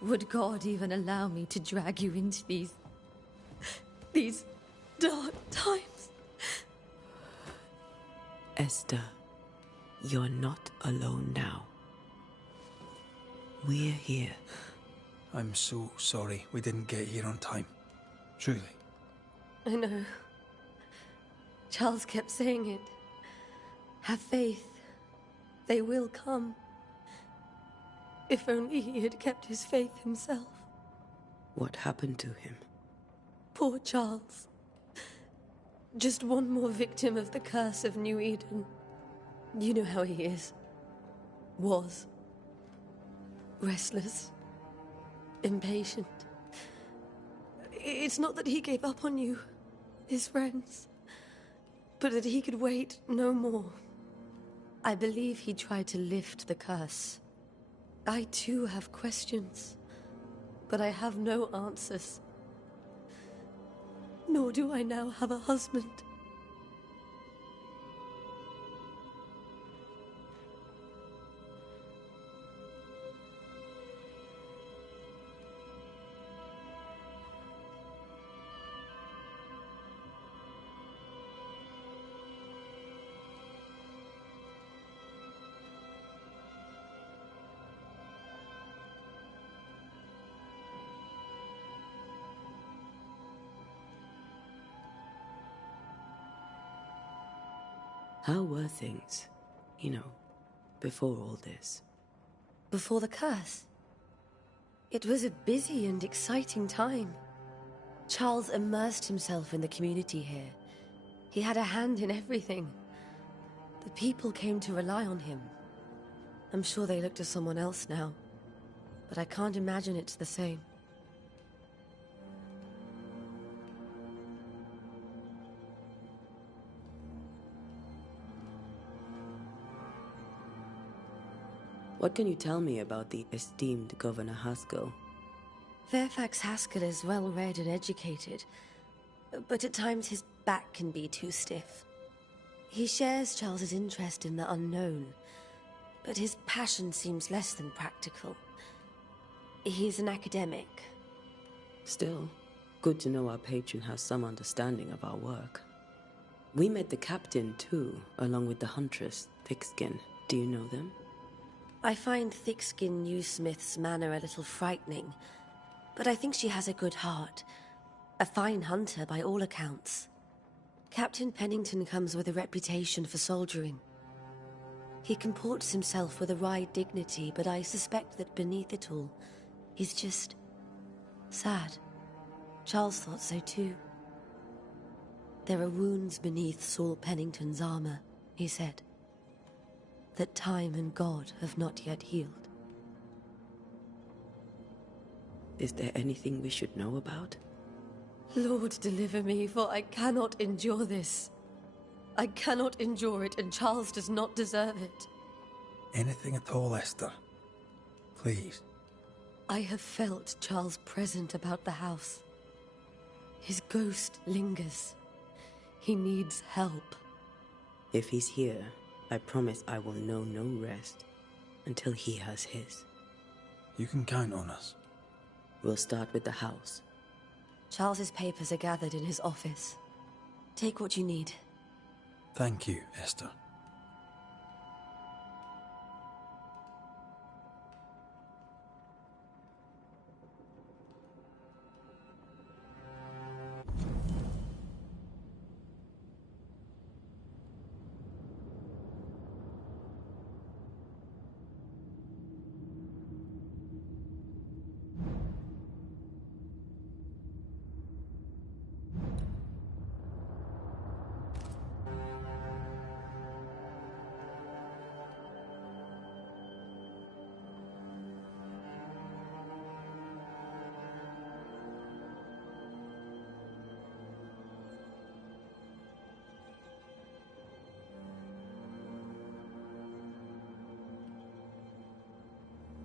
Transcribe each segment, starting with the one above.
Would God even allow me to drag you into these dark times? Esther, you're not alone now. We're here. I'm so sorry we didn't get here on time. Truly. I know. Charles kept saying it. Have faith. They will come. If only he had kept his faith himself. What happened to him? Poor Charles. Just one more victim of the curse of New Eden. You know how he is. Was. Restless. Impatient. It's not that he gave up on you, his friends, but that he could wait no more. I believe he tried to lift the curse. I too have questions, but I have no answers. Nor do I now have a husband. How were things, before all this? Before the curse? It was a busy and exciting time. Charles immersed himself in the community here. He had a hand in everything. The people came to rely on him. I'm sure they look to someone else now, but I can't imagine it's the same. What can you tell me about the esteemed Governor Haskell? Fairfax Haskell is well-read and educated, but at times his back can be too stiff. He shares Charles's interest in the unknown, but his passion seems less than practical. He's an academic. Still, good to know our patron has some understanding of our work. We met the captain too, along with the huntress, Thickskin. Do you know them? I find Thickskin Newsmith's manner a little frightening, but I think she has a good heart. A fine hunter by all accounts. Captain Pennington comes with a reputation for soldiering. He comports himself with a wry dignity, but I suspect that beneath it all, he's just sad. Charles thought so too. There are wounds beneath Saul Pennington's armor, he said, that time and God have not yet healed. Is there anything we should know about? Lord, deliver me, for I cannot endure this. I cannot endure it, and Charles does not deserve it. Anything at all, Esther. Please. I have felt Charles present about the house. His ghost lingers. He needs help. If he's here, I promise I will know no rest until he has his. You can count on us. We'll start with the house. Charles's papers are gathered in his office. Take what you need. Thank you, Esther.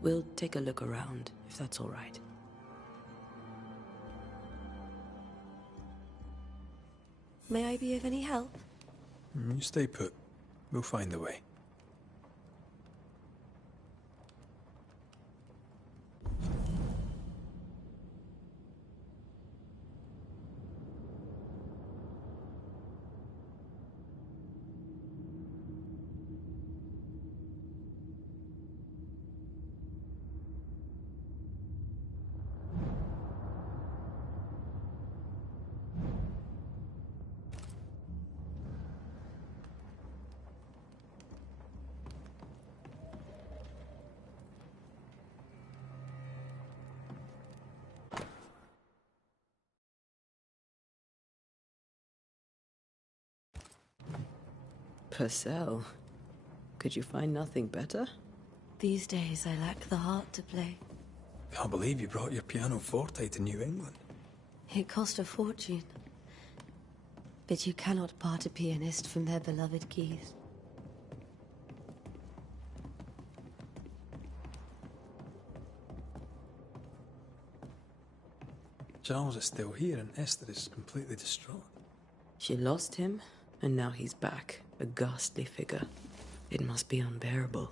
We'll take a look around, if that's all right. May I be of any help? You stay put. We'll find a way. Purcell. Could you find nothing better? These days, I lack the heart to play. Can't believe you brought your pianoforte to New England. It cost a fortune. But you cannot part a pianist from their beloved keys. Charles is still here and Esther is completely distraught. She lost him, and now he's back, a ghastly figure. It must be unbearable.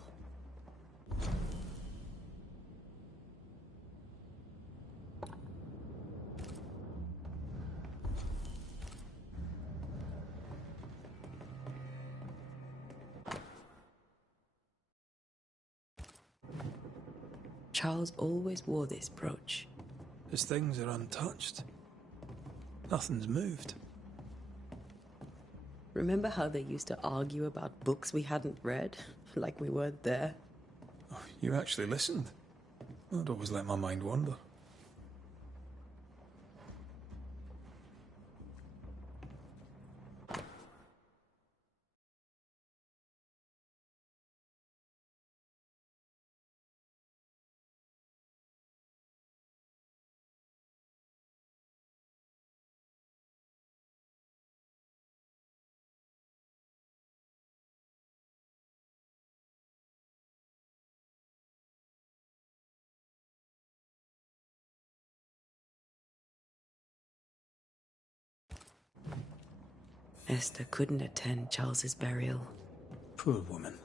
Charles always wore this brooch. His things are untouched. Nothing's moved. Remember how they used to argue about books we hadn't read? Like we weren't there? Oh, you actually listened. I'd always let my mind wander. Esther couldn't attend Charles's burial. Poor woman.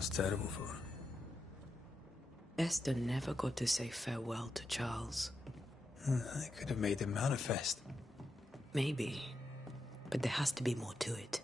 That's terrible for her. Esther never got to say farewell to Charles. I could have made him manifest. Maybe, but there has to be more to it.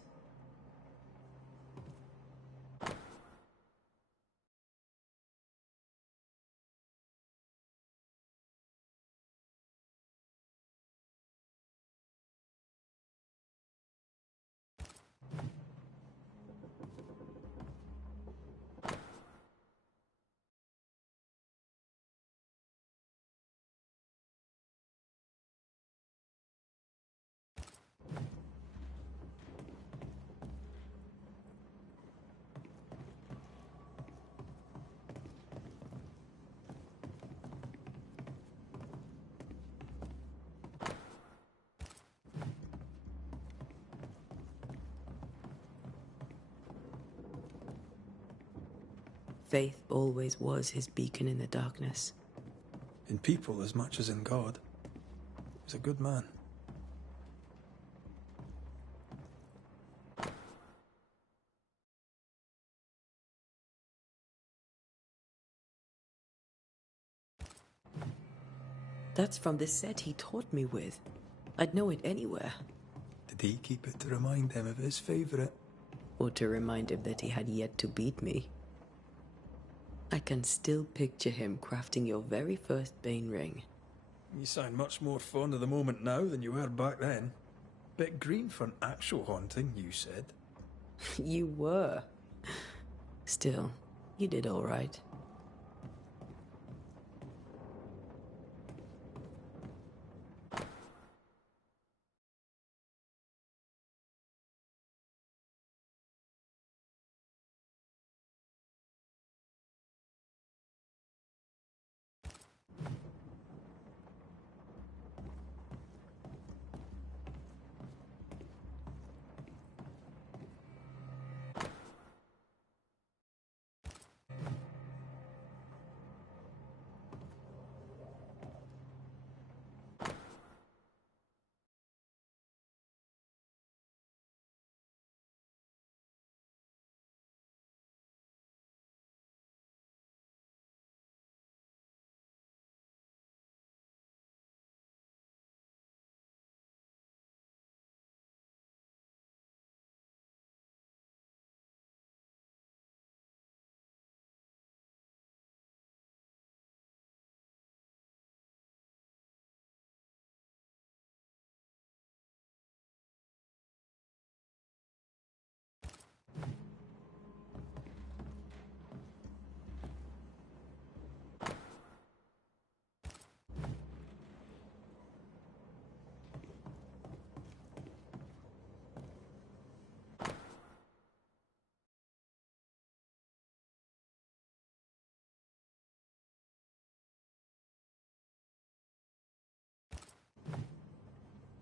Faith always was his beacon in the darkness. In people as much as in God. He's a good man. That's from the set he taught me with. I'd know it anywhere. Did he keep it to remind him of his favourite? Or to remind him that he had yet to beat me. I can still picture him crafting your very first Bane ring. You sound much more fond of the moment now than you were back then. Bit green for an actual haunting, you said. You were. Still, you did all right.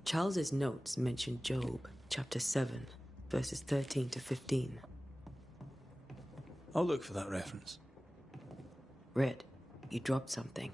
Charles's notes mention Job, chapter 7, verses 13 to 15. I'll look for that reference. Red, you dropped something.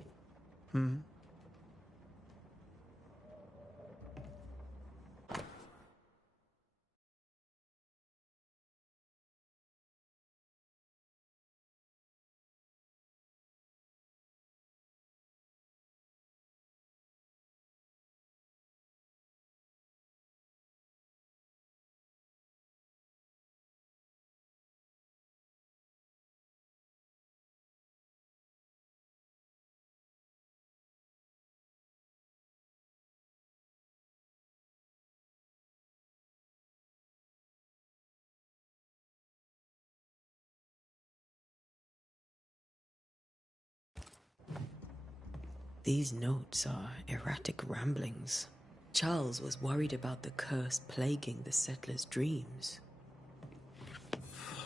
These notes are erratic ramblings. Charles was worried about the curse plaguing the settlers' dreams.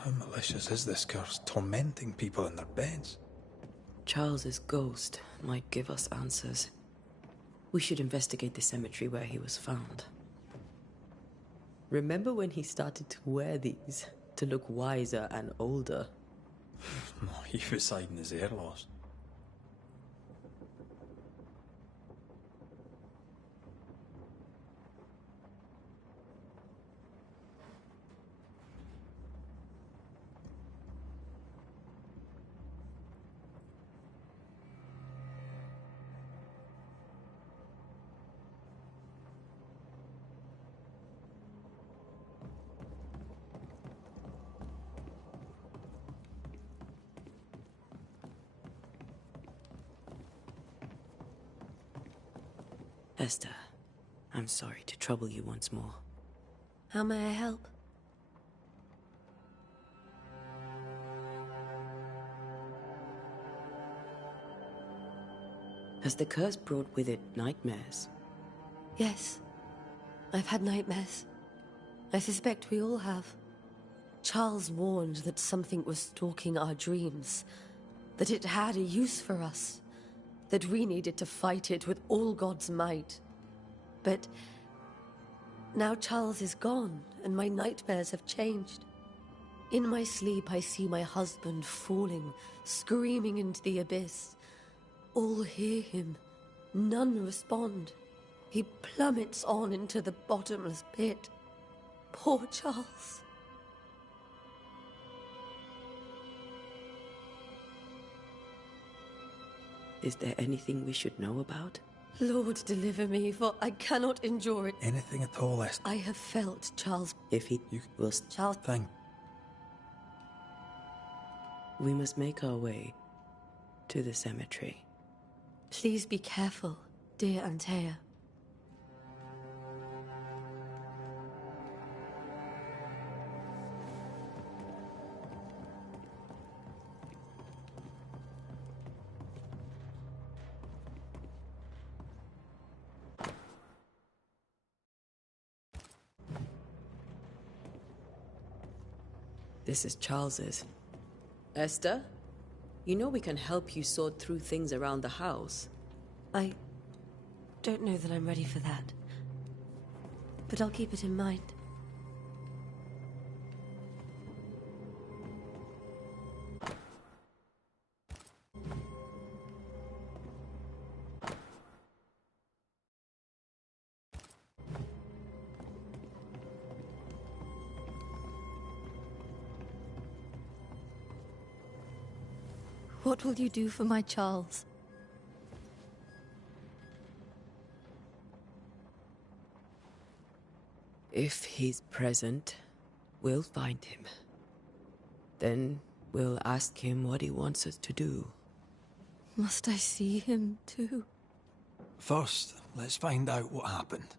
How malicious is this curse, tormenting people in their beds? Charles's ghost might give us answers. We should investigate the cemetery where he was found. Remember when he started to wear these to look wiser and older? He was hiding his hair loss. Esther, I'm sorry to trouble you once more. How may I help? Has the curse brought with it nightmares? Yes. I've had nightmares. I suspect we all have. Charles warned that something was stalking our dreams, that it had a use for us, that we needed to fight it with all God's might. But now Charles is gone, and my nightmares have changed. In my sleep, I see my husband falling, screaming into the abyss. All hear him. None respond. He plummets on into the bottomless pit. Poor Charles. Is there anything we should know about? Lord, deliver me, for I cannot endure it. Anything at all, Esther? I have felt Charles. If he will... Charles. We must make our way to the cemetery. Please be careful, dear Antea. This is Charles's. Esther? You know we can help you sort through things around the house. I don't know that I'm ready for that. But I'll keep it in mind. What will you do for my Charles? If he's present, we'll find him. Then we'll ask him what he wants us to do. Must I see him too? First, let's find out what happened.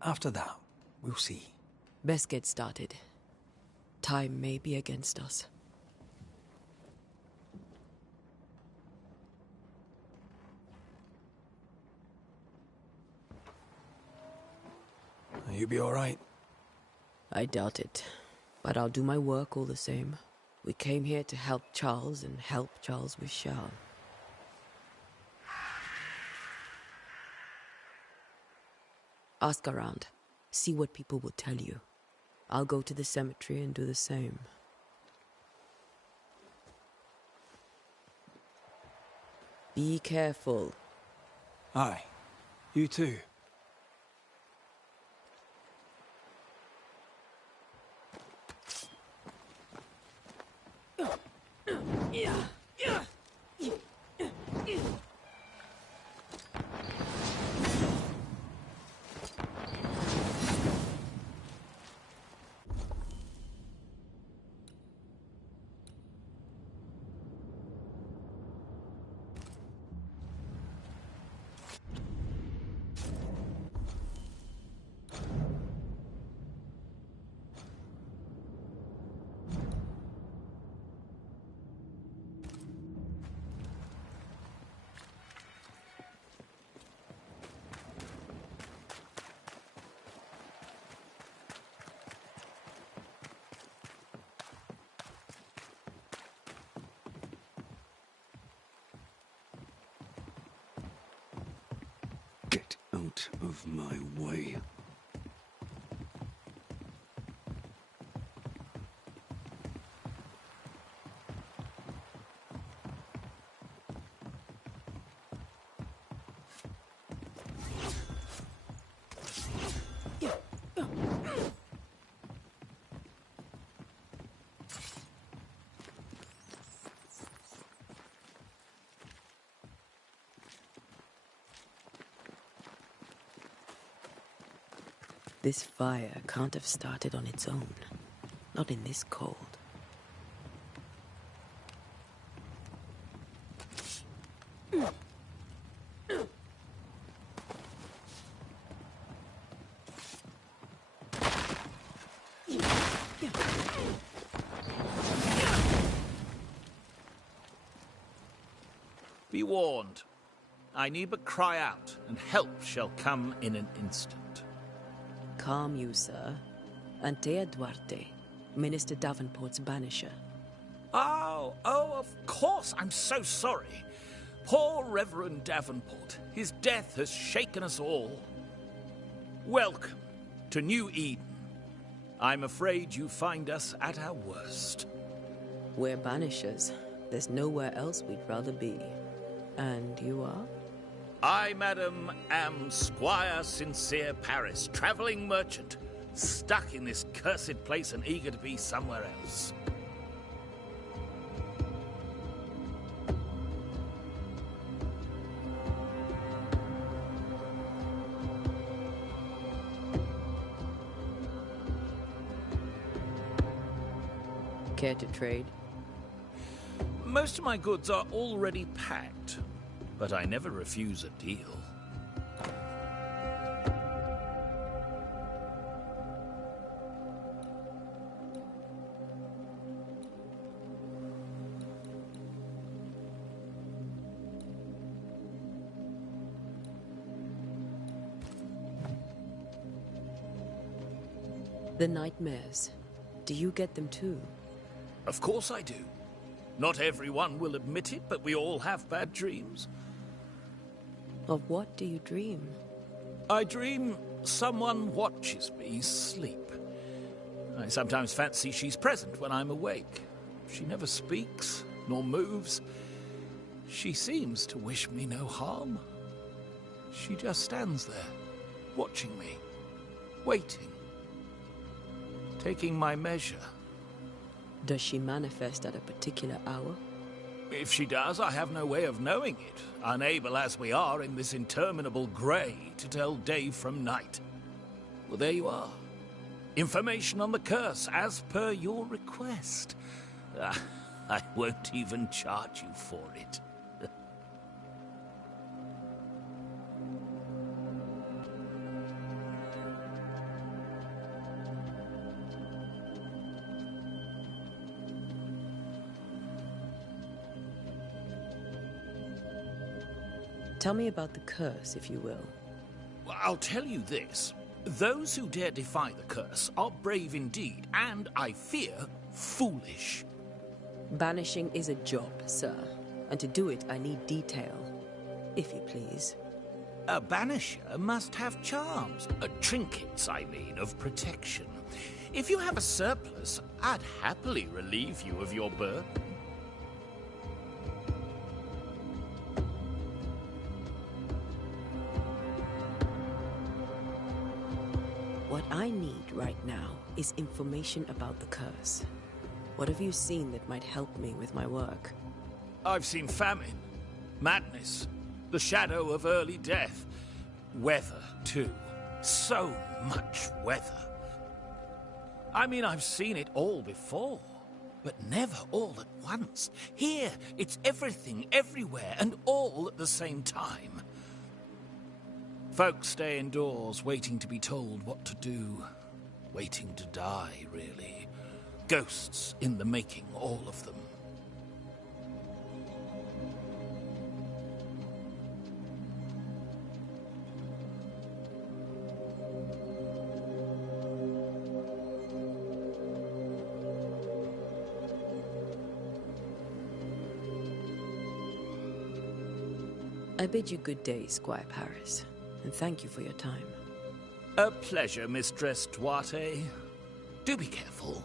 After that, we'll see. Best get started. Time may be against us. You be all right? I doubt it, but I'll do my work all the same. We came here to help Charles, and help Charles we shall. Ask around. See what people will tell you. I'll go to the cemetery and do the same. Be careful. Aye. You too. Get out of my way. This fire can't have started on its own. Not in this cold. warned. I need but cry out, and help shall come in an instant. Calm you, sir. Antea Duarte, Minister Davenport's banisher. Oh, of course. I'm so sorry. Poor Reverend Davenport. His death has shaken us all. Welcome to New Eden. I'm afraid you find us at our worst. We're banishers. There's nowhere else we'd rather be. And you are? I, madam, am Squire Sincere Paris, travelling merchant, stuck in this cursed place and eager to be somewhere else. Care to trade? Most of my goods are already packed, but I never refuse a deal. The nightmares. Do you get them too? Of course I do. Not everyone will admit it, but we all have bad dreams. Of what do you dream? I dream someone watches me sleep. I sometimes fancy she's present when I'm awake. She never speaks, nor moves. She seems to wish me no harm. She just stands there, watching me, waiting, taking my measure. Does she manifest at a particular hour? If she does, I have no way of knowing it, unable as we are in this interminable grey to tell day from night. Well, there you are. Information on the curse, as per your request. I won't even charge you for it. Tell me about the curse, if you will. Well, I'll tell you this. Those who dare defy the curse are brave indeed, and, I fear, foolish. Banishing is a job, sir. And to do it, I need detail. If you please. A banisher must have charms. Trinkets, I mean, of protection. If you have a surplus, I'd happily relieve you of your burden. What I need right now is information about the curse. What have you seen that might help me with my work? I've seen famine, madness, the shadow of early death. Weather, too. So much weather. I mean, I've seen it all before, but never all at once. Here, it's everything, everywhere, and all at the same time. Folks stay indoors, waiting to be told what to do. Waiting to die, really. Ghosts in the making, all of them. I bid you good day, Squire Paris, and thank you for your time. A pleasure, Mistress Duarte. Do be careful.